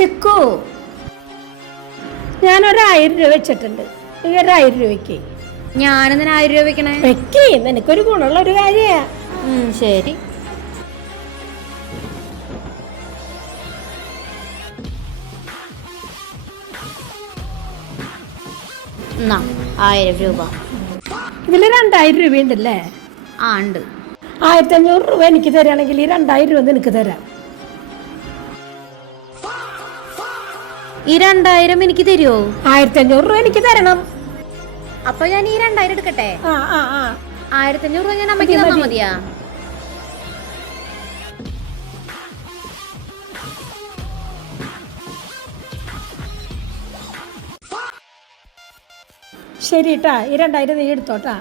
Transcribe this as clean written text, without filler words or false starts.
ചിക്കു, ഞാനൊരു 1000 രൂപ വെച്ചിട്ടുണ്ട്. നീ ഒരു 1000 രൂപയ്ക്ക് ഞാനെന്തിനാ 1000 രൂപ വെക്കണേ? വെക്കേ, നിനക്കൊരു ഗുണമുള്ള ഒരു കാര്യാ. ശരി. എന്നാ 1000 രൂപ. ഇതിൽ 2000 രൂപയുണ്ടല്ലേ? ആ ഉണ്ട്. 1500 രൂപ എനിക്ക് തരാണെങ്കിൽ ഈ 2000 രൂപ നിനക്ക് തരാം. ഈ 2000 എനിക്ക് തരുമോ? 1500 രൂപ എനിക്ക് തരണം. അപ്പൊ ഞാൻ ഈ 2000 എടുക്കട്ടെ? 1500 രൂപ ഞാൻ അമ്മയ്ക്ക് തന്നാ മതിയാ? ശരി ട്ടാ, ഈ 2000 നീ എടുത്തോട്ടാ.